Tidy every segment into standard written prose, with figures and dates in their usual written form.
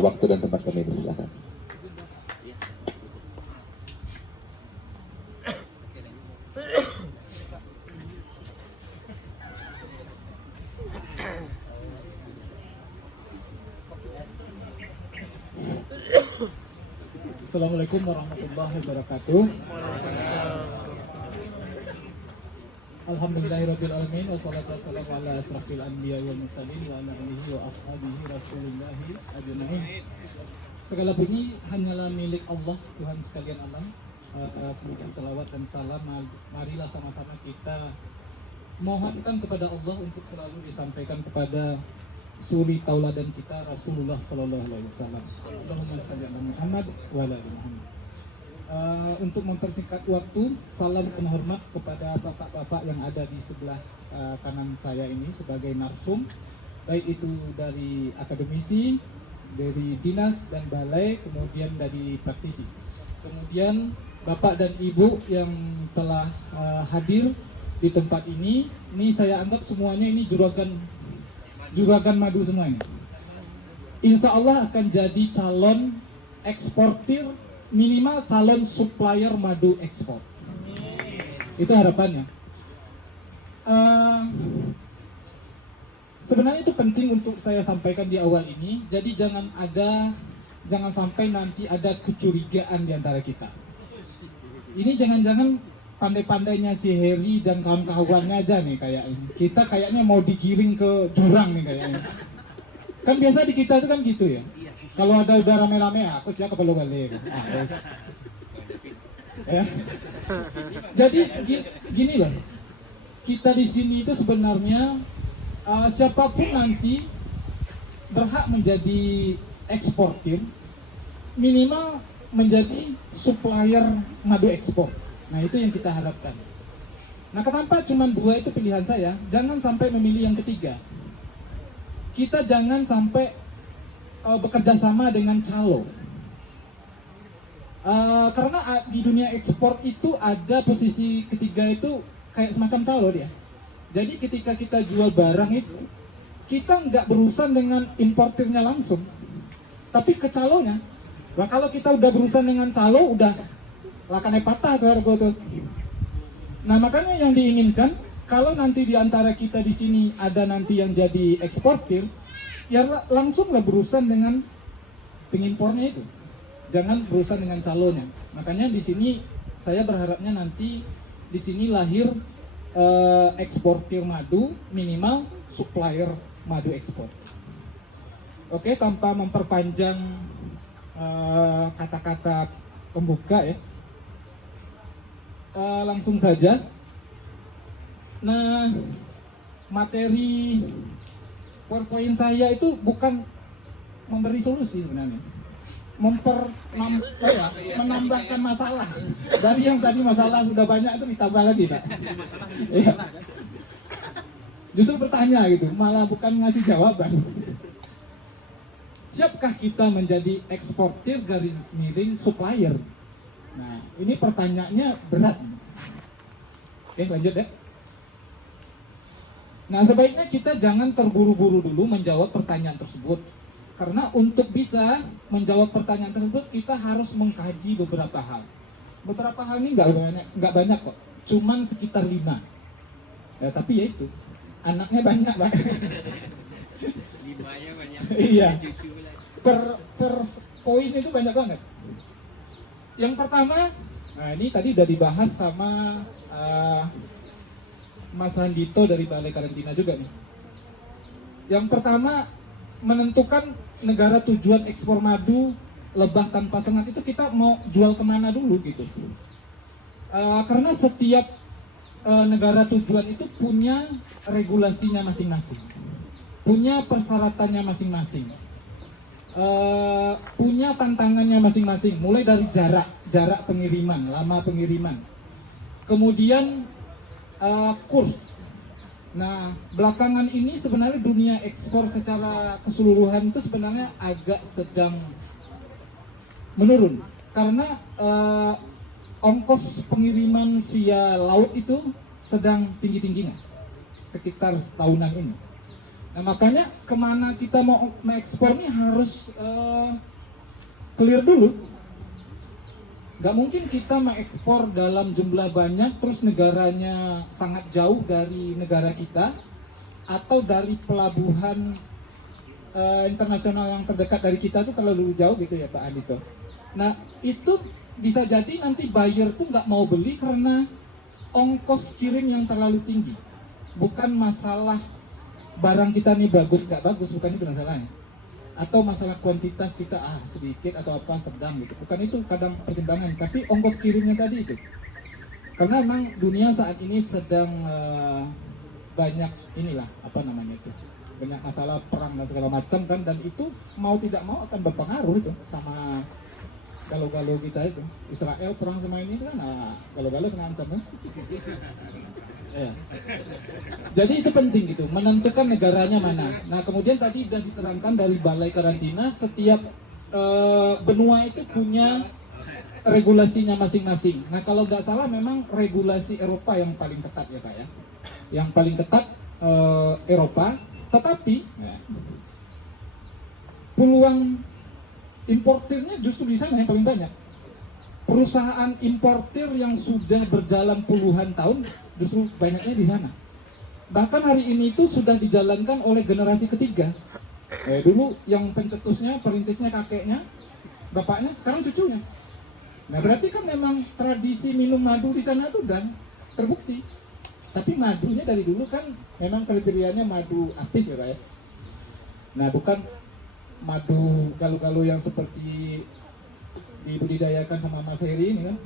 waktu dan tempat kami, silakan. Assalamualaikum warahmatullahi wabarakatuh. Alhamdulillahirabbil alamin wassalatu wassalamu ala asrofil anbiya wal mursalin wa ala alihi wa ashabihi rasulillahi ajmain. Segala puji hanyalah milik Allah, Tuhan sekalian alam. Kemudian salawat dan salam marilah sama-sama kita mohonkan kepada Allah untuk selalu disampaikan kepada suri tauladan kita Rasulullah Sallallahu Alaihi Wasallam. Allahumma shalli ala Muhammad wa ala ali Muhammad. Untuk mempersingkat waktu, salam penghormat kepada bapak-bapak yang ada di sebelah kanan saya ini sebagai narsum, baik itu dari akademisi, dari dinas dan balai, kemudian dari praktisi. Kemudian bapak dan ibu yang telah hadir di tempat ini saya anggap semuanya ini juragan madu semua ini. Insya Allah akan jadi calon eksportir, minimal calon supplier madu ekspor. Itu harapannya. Sebenarnya itu penting untuk saya sampaikan di awal ini. Jadi jangan sampai nanti ada kecurigaan di antara kita. Ini jangan-jangan pandai-pandainya si Heri dan kawan-kawannya aja nih kayak ini. Kita kayaknya mau digiring ke jurang nih kayaknya. Kan biasa di kita itu kan gitu ya. Kalau ada udara rame-rame, aku siapa kalau balik. Ya. Jadi gini loh. Kita di sini itu sebenarnya siapapun nanti berhak menjadi eksportir, minimal menjadi supplier madu ekspor. Nah itu yang kita harapkan. Nah kenapa cuma 2 itu pilihan saya? Jangan sampai memilih yang ketiga. Kita jangan sampai bekerja sama dengan calo. Karena di dunia ekspor itu ada posisi ketiga itu kayak semacam calo dia. Jadi ketika kita jual barang itu, kita nggak berurusan dengan importirnya langsung, tapi ke calonya. Nah kalau kita udah berurusan dengan calo, udah lakannya patah tuh harga tuh. Nah makanya yang diinginkan kalau nanti di antara kita di sini ada nanti yang jadi eksportir, ya langsunglah berurusan dengan pengimpornya itu, jangan berurusan dengan calonya. Makanya di sini saya berharapnya nanti di sini lahir eksportir madu, minimal supplier madu ekspor. Oke, tanpa memperpanjang kata-kata pembuka ya. Langsung saja. Nah, materi PowerPoint saya itu bukan memberi solusi sebenarnya, menambahkan masalah dari yang tadi masalah sudah banyak itu ditambah lagi Pak. Ya. Justru bertanya gitu, malah bukan ngasih jawaban. Siapkah kita menjadi eksportir garis miring supplier? Nah, ini pertanyaannya berat. Oke, lanjut ya. Nah, sebaiknya kita jangan terburu-buru dulu menjawab pertanyaan tersebut. Karena untuk bisa menjawab pertanyaan tersebut, kita harus mengkaji beberapa hal. Beberapa hal ini nggak banyak kok. Cuman sekitar 5. Ya, tapi ya itu. Anaknya banyak, Pak. 5-nya banyak. Iya. Per poin itu banyak banget. Yang pertama, nah ini tadi udah dibahas sama Mas Handito dari Balai Karantina juga nih. Yang pertama, menentukan negara tujuan ekspor madu Lebah tanpa sengat itu kita mau jual kemana dulu gitu. Karena setiap negara tujuan itu punya regulasinya masing-masing, punya persyaratannya masing-masing. Punya tantangannya masing-masing, mulai dari jarak pengiriman, lama pengiriman, kemudian kurs. Nah, belakangan ini sebenarnya dunia ekspor secara keseluruhan itu sebenarnya agak sedang menurun karena ongkos pengiriman via laut itu sedang tinggi-tingginya sekitar setahunan ini. Nah makanya kemana kita mau mengekspor ini harus clear dulu. Gak mungkin kita mengekspor dalam jumlah banyak terus negaranya sangat jauh dari negara kita atau dari pelabuhan internasional yang terdekat dari kita itu terlalu jauh gitu ya Pak Andito. Nah itu bisa jadi nanti buyer tuh nggak mau beli karena ongkos kirim yang terlalu tinggi. Bukan masalah barang kita nih bagus nggak bagus, bukan itu masalahnya. Atau masalah kuantitas kita sedikit atau apa sedang gitu, bukan itu kadang pertimbangan, tapi ongkos kirimnya tadi itu. Karena memang dunia saat ini sedang banyak inilah apa namanya itu, banyak masalah perang dan segala macam kan, dan itu mau tidak mau akan berpengaruh itu sama galau-galau kita itu. Israel perang sama ini kan, galau-galau kena ancam kan. Ya. Jadi itu penting gitu, menentukan negaranya mana. Nah kemudian tadi sudah diterangkan dari Balai Karantina, setiap benua itu punya regulasinya masing-masing. Nah kalau nggak salah memang regulasi Eropa yang paling ketat ya Pak ya. Yang paling ketat Eropa, tetapi ya, peluang importirnya justru di sana yang paling banyak. Perusahaan importir yang sudah berjalan puluhan tahun justru banyaknya di sana. Bahkan hari ini itu sudah dijalankan oleh generasi ketiga. Dulu yang pencetusnya, perintisnya kakeknya, bapaknya, sekarang cucunya. Nah berarti kan memang tradisi minum madu di sana itu udah terbukti. Tapi madunya dari dulu kan memang kriterianya madu apis ya Pak ya. Nah bukan madu galuh-galuh yang seperti dibudidayakan sama Mas Heri ini kan.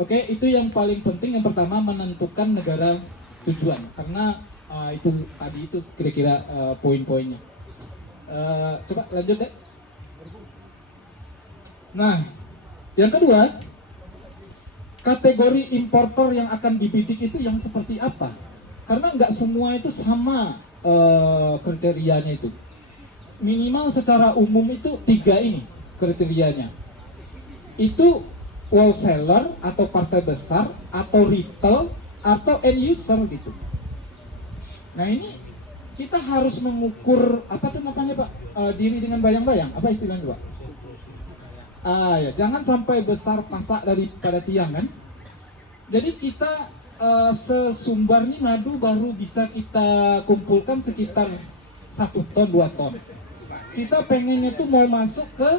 Oke, itu yang paling penting. Yang pertama menentukan negara tujuan, karena itu tadi itu kira-kira poin-poinnya. Coba lanjut deh. Nah, yang kedua, kategori importer yang akan dibidik itu yang seperti apa? Karena nggak semua itu sama kriterianya itu. Minimal secara umum itu 3 ini kriterianya. Itu wholesaler atau partai besar atau retail atau end user gitu. Nah ini kita harus mengukur apa tuh namanya Pak, diri dengan bayang-bayang, apa istilahnya Pak? Ya jangan sampai besar pasak daripada tiang kan. Jadi kita sesumbar nih madu baru bisa kita kumpulkan sekitar 1 ton 2 ton. Kita pengennya tuh mau masuk ke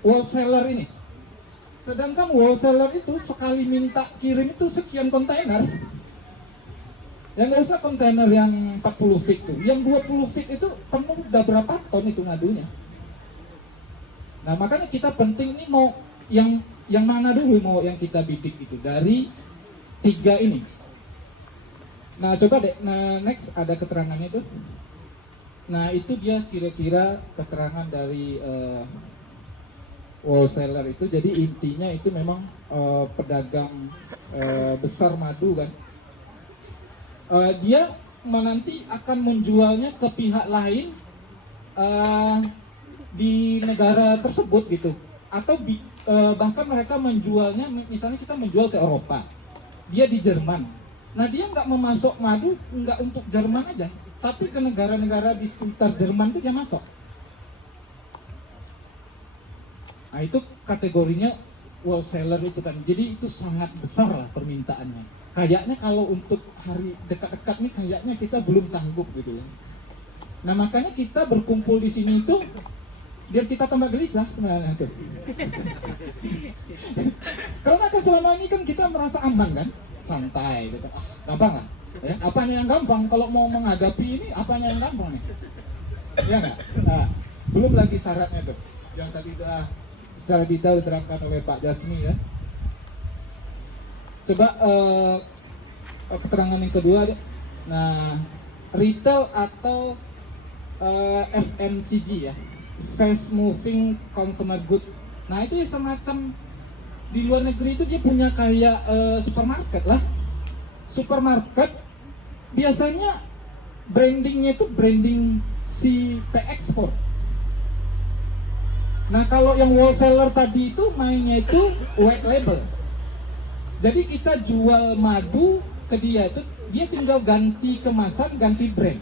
wholesaler ini. Sedangkan wholesaler itu sekali minta kirim itu sekian kontainer. Yang nggak usah kontainer yang 40 feet tuh, yang 20 feet itu penuh udah berapa ton itu madunya. Nah makanya kita penting nih mau yang mana dulu mau yang kita bidik itu dari 3 ini. Nah coba deh, nah next ada keterangannya itu. Nah itu dia kira-kira keterangan dari wholesaler itu. Jadi intinya itu memang pedagang besar madu kan. Dia nanti akan menjualnya ke pihak lain di negara tersebut gitu. Atau bahkan mereka menjualnya, misalnya kita menjual ke Eropa, dia di Jerman. Nah dia nggak memasok madu nggak untuk Jerman aja, tapi ke negara-negara di sekitar Jerman itu dia masuk. Nah itu kategorinya wholesaler itu kan. Jadi itu sangat besar lah permintaannya. Kayaknya kalau untuk hari dekat-dekat nih kayaknya kita belum sanggup gitu ya. Nah makanya kita berkumpul di sini itu biar kita tambah gelisah sebenarnya tuh. Karena kan selama ini kan kita merasa aman kan, santai gitu. Gampang lah. Ya, apanya yang gampang kalau mau menghadapi ini, apanya yang gampang nih? Ya nggak? Nah, belum lagi syaratnya tuh, yang tadi udah secara detail diterangkan oleh Pak Jasmi ya. Coba keterangan yang kedua. Nah, retail atau FMCG ya, fast moving consumer goods. Nah itu semacam di luar negeri itu dia punya kayak supermarket lah. Supermarket biasanya brandingnya itu branding si pe-ekspor. Nah kalau yang wholesaler tadi itu mainnya itu white label. Jadi kita jual madu ke dia itu, dia tinggal ganti kemasan, ganti brand.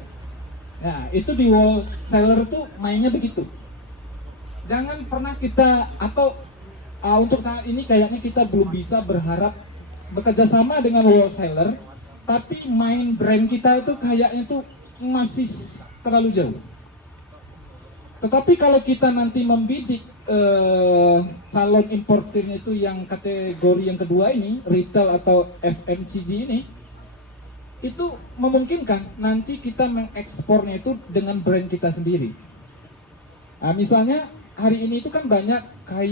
Nah, itu di wholesaler tuh mainnya begitu. Jangan pernah kita atau untuk saat ini kayaknya kita belum bisa berharap bekerja sama dengan wholesaler, tapi main brand kita itu kayaknya tuh masih terlalu jauh. Tetapi kalau kita nanti membidik calon importirnya itu yang kategori yang kedua ini, retail atau FMCG ini, itu memungkinkan nanti kita mengekspornya itu dengan brand kita sendiri. Nah, misalnya hari ini itu kan banyak kayak